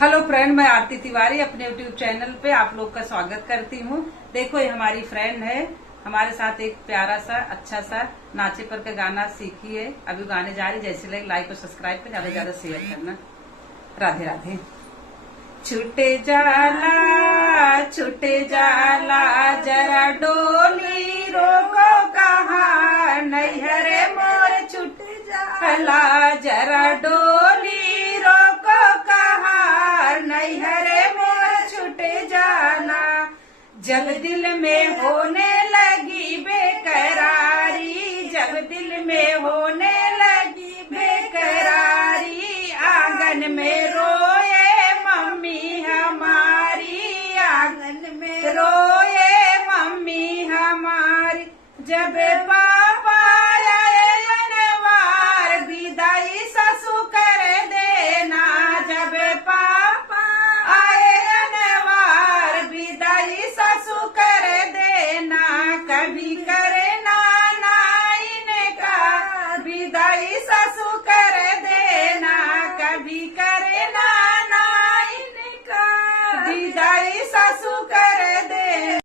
Hello friend, मैं आरती तिवारी अपने YouTube channel पे आप लोग का स्वागत करती हूँ। देखो, ये हमारी फ्रेंड है, हमारे साथ एक प्यारा सा अच्छा सा नाचे पर का गाना सीखी है। अभी गाने जा रही, जैसे लगे लाइक और सब्सक्राइब पे ज्यादा से ज्यादा शेयर करना। राधे राधे। छूटे जाला जरा डोली रोको कहाँ, नैहरे मोर छूटे जाला जरा डोली रोको कहाँ, नैहरे मोर छूटे जाला। जब दिल में होने लगी बेकरारी, जब दिल में होने लगी बेकरारी, आंगन में रोए मम्मी हमारी, आंगन में रोए मम्मी हमारी। जब पापा आए अनवार, विदाई ससु कर देना। जब पापा आए अनवार, विदाई ससु कर देना। कभी करना ना इनका, विदाई ससु कर देना। कभी करना ना इनका, विदाई ससु कर दे।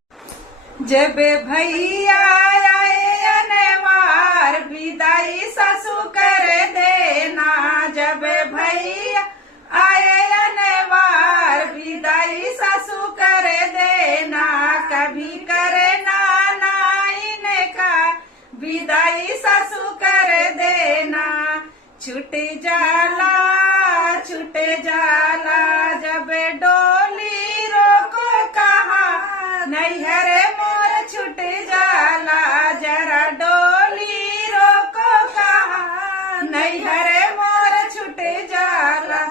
जब भैया आए अनवार, विदाई ससु कर देना। जब भैया आए अनवार, विदाई ससु कर देना। कभी करना ना इनका, विदाई ससु कर देना। छूट जाला जब डोली रोको कहाँ, नैहरे मोर छूट जाला जरा डोली रोको कहाँ, नैहरे मोर छूट जाला।